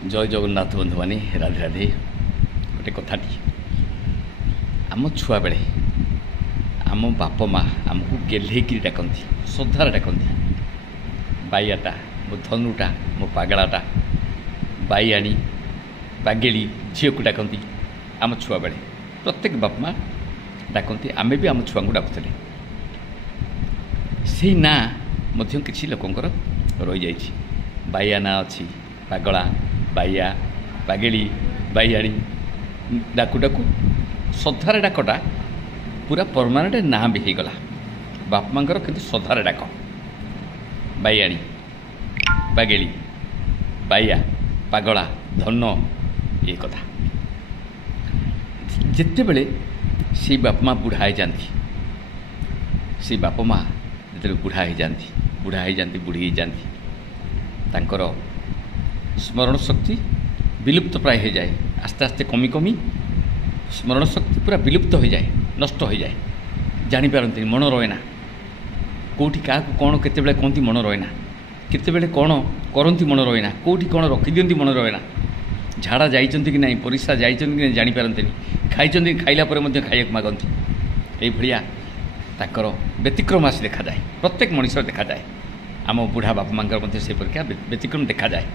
जय जगन्नाथ बंधु मानी राधे राधे। गोटे कथाटी आम छुआ बेले आम बाप माँ आमको गेल्हेक डाकती श्रद्धार डाकती बाइयाटा मो धनुटा मो पागलाटा बाईआणी बागेली झील को डाकती आम छुआ बेले प्रत्येक बाप माँ डाकती आमे भी आम छुआ को डाकुले से ना कि लोकंर रही जाइए बाइया ना अच्छी पागला बाइया बागेली बाईआणी डाकू डाकू श्रद्धार डाकटा पूरा परमानेंट ना भी हो गला बाप माँकर कि श्रद्धार डाक बाईआणी बागेली बाइया पागला धन ये कथा जिते बड़े से बाप माँ बुढ़ा हो जाती से बाप माँ जो बुढ़ा हो जाती बुढ़ी हो जाती तांकर स्मरण शक्ति विलुप्त प्राय हो जाए आस्ते आस्ते कमी कमी स्मरण शक्ति पूरा विलुप्त हो जाए नष्ट हो जाए जापारती मन रहे ना कौटी क्या कौन केत कहती मन रहे ना केत कौन करती मन रहे ना कौटी कौन रखिदिंती मन रहे ना झाड़ा जाइंट कि ना परिस्रा जाइंट कि ना जापारती खाई खाइला खाइक मागती ये ताकर व्यतिक्रम आसी देखा जाए प्रत्येक मनीष देखा जाए आम बुढ़ा बापा माँ से परीक्षा व्यतिक्रम देखा जाए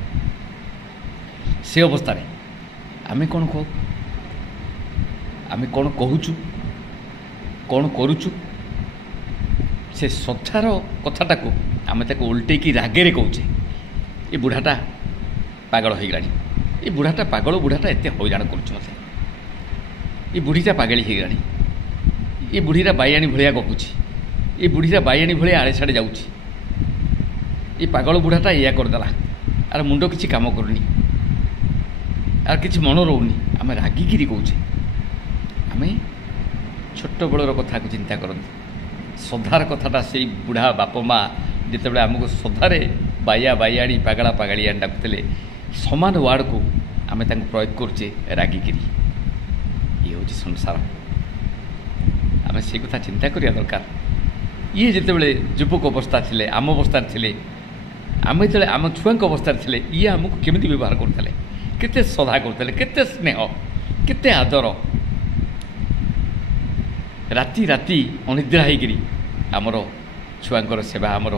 से अवस्था आमे कौन कह आमे कौन कहूचु कौन करुचु से श्रद्धार कथाटा को आमे ताको उल्टेकी रागे कहूचे ये बुढ़ाटा पागल हो गलानी ये बुढ़ाटा पागल बुढ़ाटा एत हैरान करुचे मत ये बुढ़ीटा पागली हो गलानी ये बुढ़ीरा बाईआणी भाया गपुची ये बुढ़ीरा बाईआणी भाया आड़े साड़े जाऊँगी ये पागल बुढ़ाटा या करदेला आर मुंड किसी काम करूनी आर किसी मन रोनी आम रागिकी कौचे आम छोट बड़र कथा को चिंता करती श्रद्धार कथाटा से बुढ़ा बाप माँ जिते आमको श्रद्धारे बाइया बाईआणी पागला पागलिया डाकुले सामान वार्ड को आम प्रयोग करुचे रागिकी ये हूँ संसार आम से कथा चिंता करिया दरकार ये जिते युवक अवस्था थे आम अवस्था थे आम जो आम छुआ अवस्था थे ये आमको केमी व्यवहार करते केते श्रद्धा करते केते स्नेह केते आदर राति राति अनिद्रा होकर आमर छुआंकर सेवा आमर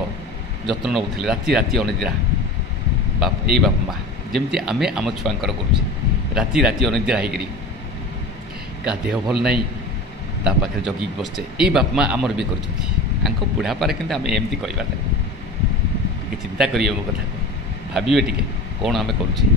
जत्न नौले राति राति अनिद्रा बाप यही बाप माँ जमती आमे आम छुआंकर करुचे राति राति अनिद्रा होकर क्या देह भल ना ता पाखे जगिक बसचे ये बाप माँ आमर भी कर बुढ़ा पारे कि आम एमती कहवा चिंता करिए मो कथा को भाविए टिके कौन आम करुचे।